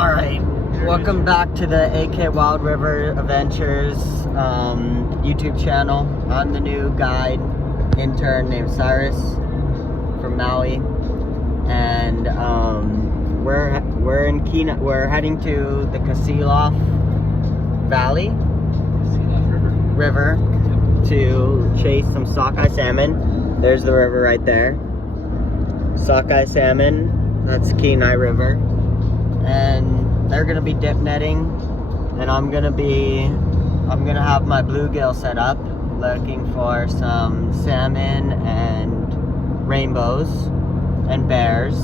Alright, welcome back to the AK Wild River Adventures YouTube channel. I'm the new guide intern named Cyrus from Maui, and we're in Kenai. We're heading to the Kasilof Valley, river to chase some sockeye salmon. There's the river right there. Sockeye salmon, that's Kenai River. And they're gonna be dip netting, and I'm gonna have my bluegill set up, looking for some salmon and rainbows and bears.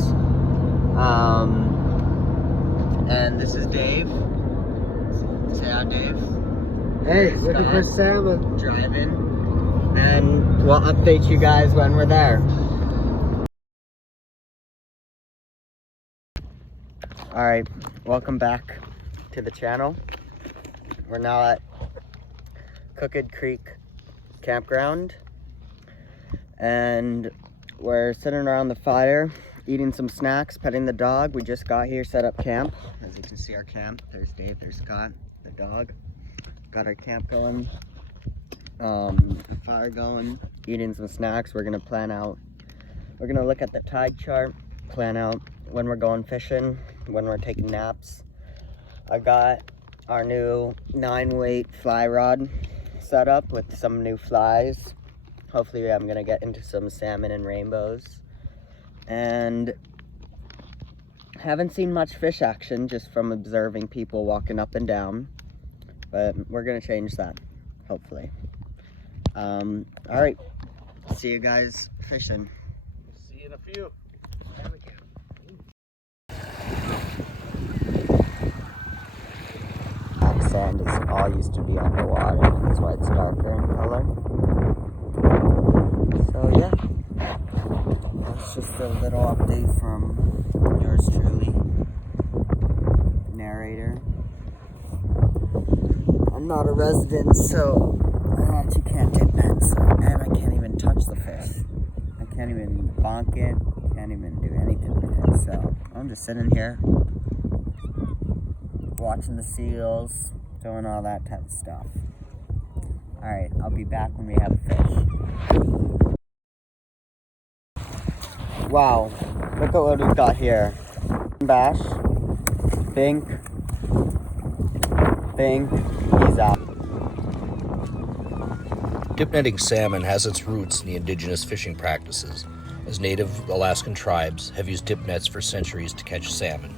And this is Dave. Say hi, Dave. Hey, looking for salmon. Driving, and we'll update you guys when we're there. Alright, welcome back to the channel. We're now at Crooked Creek Campground, and we're sitting around the fire, eating some snacks, petting the dog. We just got here, set up camp. As you can see, our camp. There's Dave, there's Scott, the dog. Got our camp going, the fire going, eating some snacks. We're gonna look at the tide chart, plan out when we're going fishing, when we're taking naps. I got our new 9-weight fly rod set up with some new flies. Hopefully I'm gonna get into some salmon and rainbows. And haven't seen much fish action just from observing people walking up and down, but we're gonna change that, hopefully. All right, see you guys fishing. See you in a few. Sand is all used to be underwater, that's why it's darker in color. So yeah, that's just a little update from yours truly, narrator. I'm not a resident, so I actually can't dip nets, and I can't even touch the fish. I can't even bonk it, can't even do anything with it, so I'm just sitting here watching the seals, doing all that type of stuff. Alright, I'll be back when we have a fish. Wow, look at what we've got here. Bash, Bink, he's out. Dipnetting salmon has its roots in the indigenous fishing practices, as native Alaskan tribes have used dip nets for centuries to catch salmon.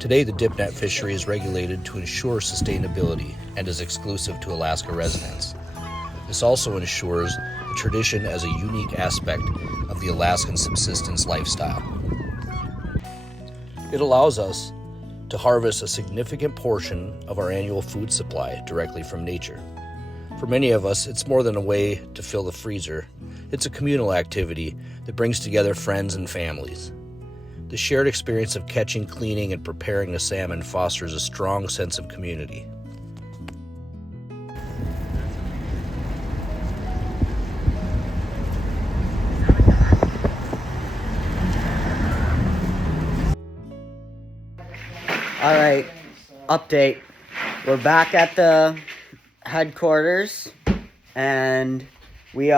Today, the dip net fishery is regulated to ensure sustainability and is exclusive to Alaska residents. This also ensures the tradition as a unique aspect of the Alaskan subsistence lifestyle. It allows us to harvest a significant portion of our annual food supply directly from nature. For many of us, it's more than a way to fill the freezer. It's a communal activity that brings together friends and families. The shared experience of catching, cleaning, and preparing the salmon fosters a strong sense of community. All right, update. We're back at the headquarters, and we've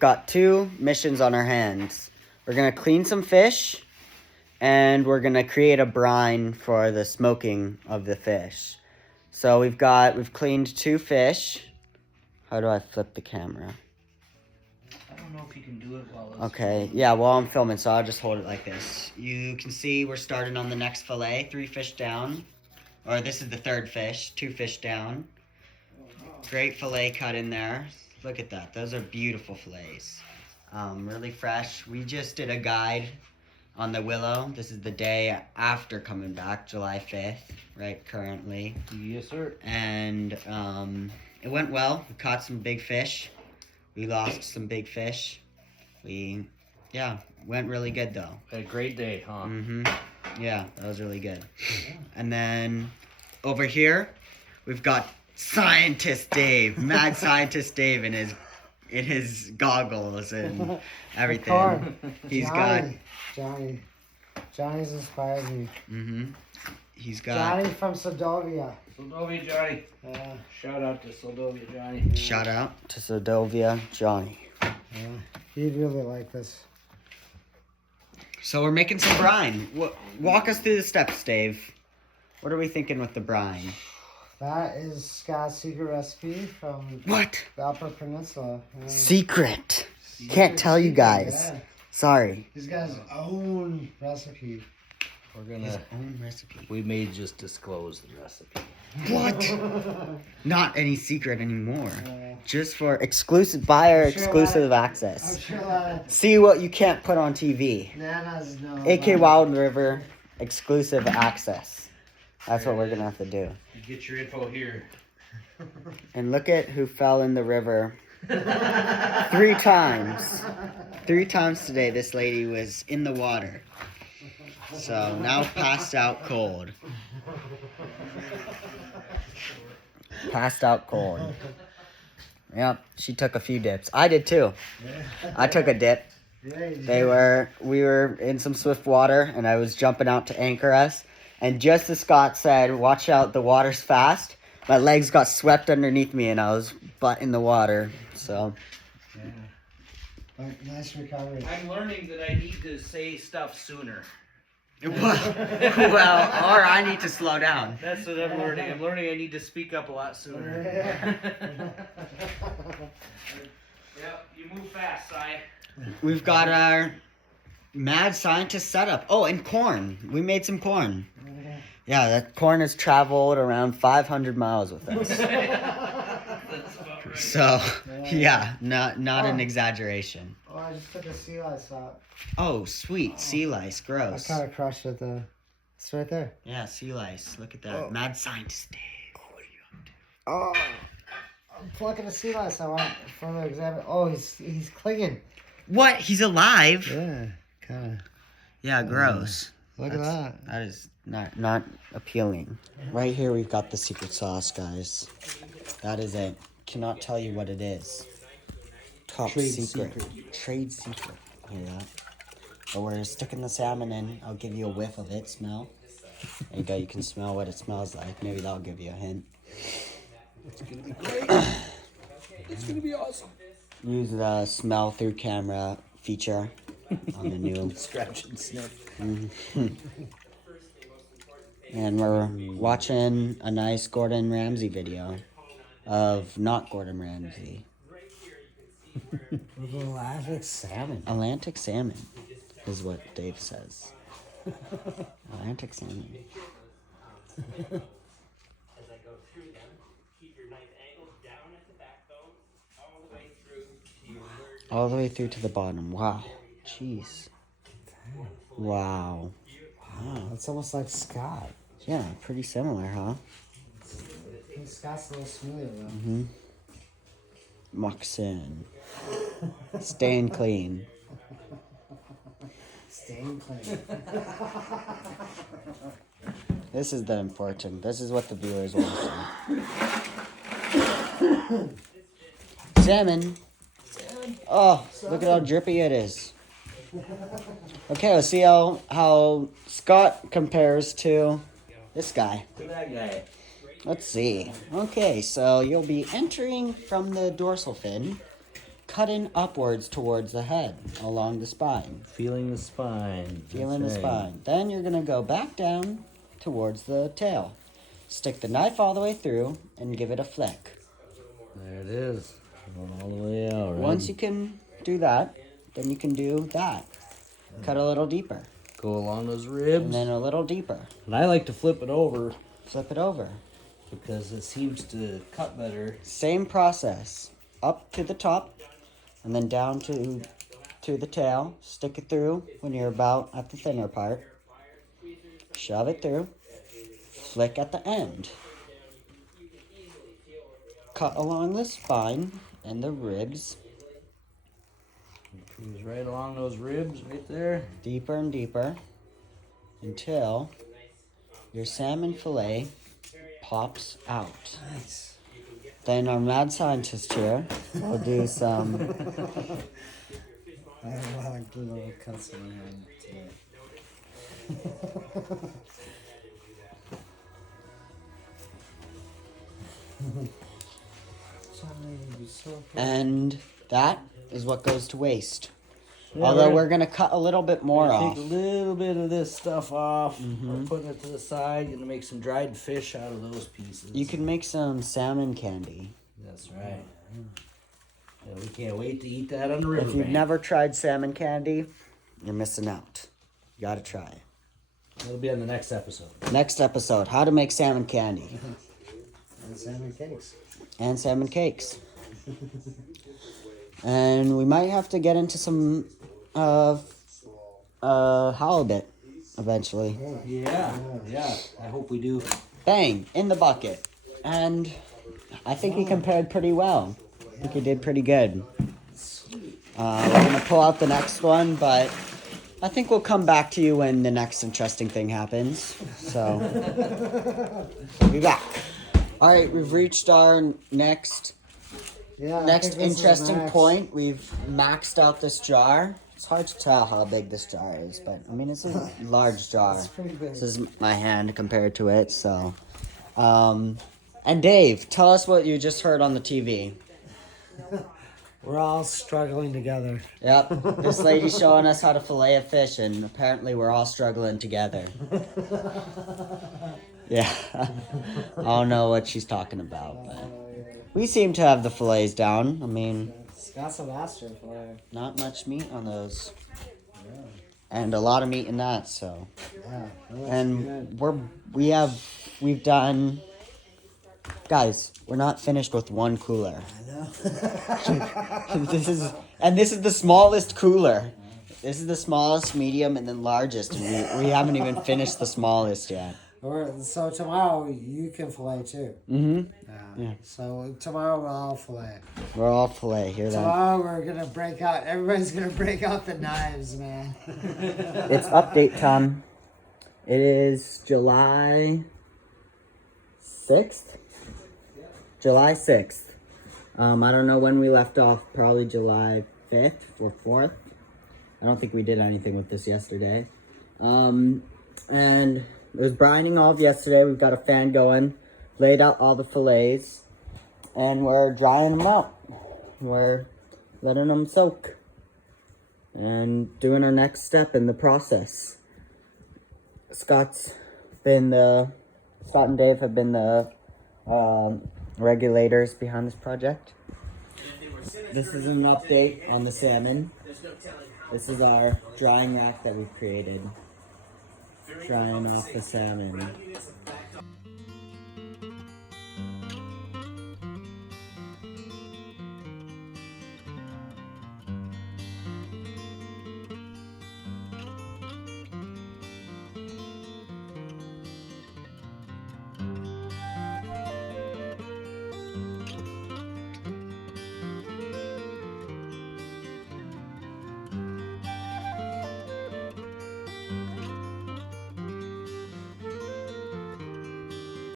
got 2 missions on our hands. We're gonna clean some fish, and we're gonna create a brine for the smoking of the fish. So we've cleaned 2 fish. How do I flip the camera? I don't know if you can do it while it's... Okay, yeah, well, I'm filming, so I'll just hold it like this. You can see we're starting on the next fillet, 3 fish down. Or this is the 3rd fish, 2 fish down. Great fillet cut in there. Look at that, those are beautiful fillets. Really fresh. We just did a guide on the Willow. This is the day after coming back, July 5th, right, currently. Yes, sir. And it went well. We caught some big fish. We lost some big fish. Went really good though. Had a great day, huh? Mm-hmm. Yeah, that was really good. And then over here, we've got Scientist Dave, Mad Scientist Dave in his goggles and everything. He's got Johnny. Johnny's inspired me. Mm-hmm. He's got... Johnny from Soldovia. Soldovia Johnny. Yeah. Shout out to Soldovia Johnny. Shout out to Soldovia Johnny. Yeah. He'd really like this. So we're making some brine. Walk us through the steps, Dave. What are we thinking with the brine? That is Scott's secret recipe from What? the Upper Peninsula. Yeah. Secret. Can't tell you guys. Yeah. Sorry. He's got his own recipe. We're His gonna. own recipe. We may just disclose the recipe. What? Not any secret anymore. Yeah. Just for exclusive buyer, I'm sure exclusive I'm access. sure See what you can't put on TV. Nana's no. AK Wild River, exclusive access. That's what we're gonna have to do. You get your info here. And look at who fell in the river 3 times. 3 times today this lady was in the water. So now passed out cold. Passed out cold. Yep, she took a few dips. I did too. I took a dip. We were in some swift water and I was jumping out to anchor us. And just as Scott said, watch out, the water's fast, my legs got swept underneath me and I was butt in the water. So Yeah. But nice recovery. I'm learning that I need to say stuff sooner. well, or I need to slow down. That's what I'm learning. I'm learning I need to speak up a lot sooner. Yep, you move fast, Si. We've got our mad scientist setup. Oh, and corn. We made some corn. Yeah, that corn has traveled around 500 miles with us. That's about right. So, yeah, not an exaggeration. Oh, I just took a sea lice out. Oh, sweet. Sea lice. I Gross. kind of crushed it though. It's right there. Yeah, sea lice. Look at that. Oh. Mad scientist Dave. What are you up to? Oh, I'm plucking a sea lice. I want further examine. Oh, he's clinging. What? He's alive? Yeah, kind of. Yeah, gross. Look at that. That is not appealing. Right here we've got the secret sauce, guys. That is it. Cannot tell you what it is. Top Trade secret. Trade secret. Hear that? But we're sticking the salmon in. I'll give you a whiff of it. Smell. There you go. You can smell what it smells like. Maybe that'll give you a hint. It's gonna be great. It's gonna be awesome. Use the smell through camera feature on the new. Scratch and sniff. And we're watching a nice Gordon Ramsay video of not Gordon Ramsay. Atlantic salmon. Atlantic salmon is what Dave says. Atlantic salmon. All the way through to the bottom. Wow. Jeez. Wow. It's almost like Scott. Yeah, pretty similar, huh? Scott's a little smoother though. Mm-hmm. Moxin. Staying clean. Staying clean. This is the important. This is what the viewers want to see. Salmon. Oh, look at how drippy it is. Okay, let's see how Scott compares to this guy. To that guy. Let's see. Okay, so you'll be entering from the dorsal fin, cutting upwards towards the head, along the spine. Feeling the spine. Feeling the That's right. spine. Then you're going to go back down towards the tail. Stick the knife all the way through and give it a flick. There it is. Going all the way out, right? Once you can do that, then you can do that. Cut a little deeper. Go along those ribs. And then a little deeper. And I like to flip it over Flip it over. because it seems to cut better. Same process. Up to the top and then down to the tail. Stick it through when you're about at the thinner part. Shove it through. Flick at the end. Cut along the spine and the ribs. Cruise right along those ribs right there. Deeper and deeper until your salmon fillet pops out. Nice. Then our mad scientist here will do some I have a lot of little cuts in my hand today. And that is what goes to waste. Yeah, Although we're gonna cut a little bit more off. Take a little bit of this stuff off. We're putting it to the side. Gonna make some dried fish out of those pieces. You can make some salmon candy. That's right. Yeah, we can't wait to eat that on the riverbank. If you've never tried salmon candy, you're missing out. You gotta try it. It'll be on the next episode. Next episode, how to make salmon candy. And salmon cakes. And salmon cakes. And we might have to get into some halibut eventually. Yeah. I hope we do. Bang, in the bucket. And I think he compared pretty well. I think he did pretty good. We're going to pull out the next one, but I think we'll come back to you when the next interesting thing happens. So, we'll be back. All right, we've reached our next interesting point. We've maxed out this jar. It's hard to tell how big this jar is, but I mean, it's a large jar. It's pretty big. This is my hand compared to it, so. And Dave, tell us what you just heard on the TV. We're all struggling together. Yep, this lady's showing us how to fillet a fish, and apparently we're all struggling together. Yeah, I don't know what she's talking about, but we seem to have the fillets down. I mean, It's got some master flavor. not much meat on those, and a lot of meat in that. So, Yeah. and we've done, guys. We're not finished with one cooler. I know. This is the smallest cooler. This is the smallest, medium, and then largest, and we haven't even finished the smallest yet. So tomorrow you can fillet too. Mm-hmm. Yeah. So tomorrow we'll all fillet. We're all fillet. Hear that? Tomorrow we're gonna break out. Everybody's gonna break out the knives, man. It's update time. It is July 6th. July 6th. I don't know when we left off. Probably July 5th or 4th. I don't think we did anything with this yesterday. And it was brining all of yesterday. We've got a fan going. Laid out all the fillets. And we're drying them out. We're letting them soak. And doing our next step in the process. Scott and Dave have been the regulators behind this project. This is an update on the salmon. This is our drying rack that we've created. Drying off the salmon.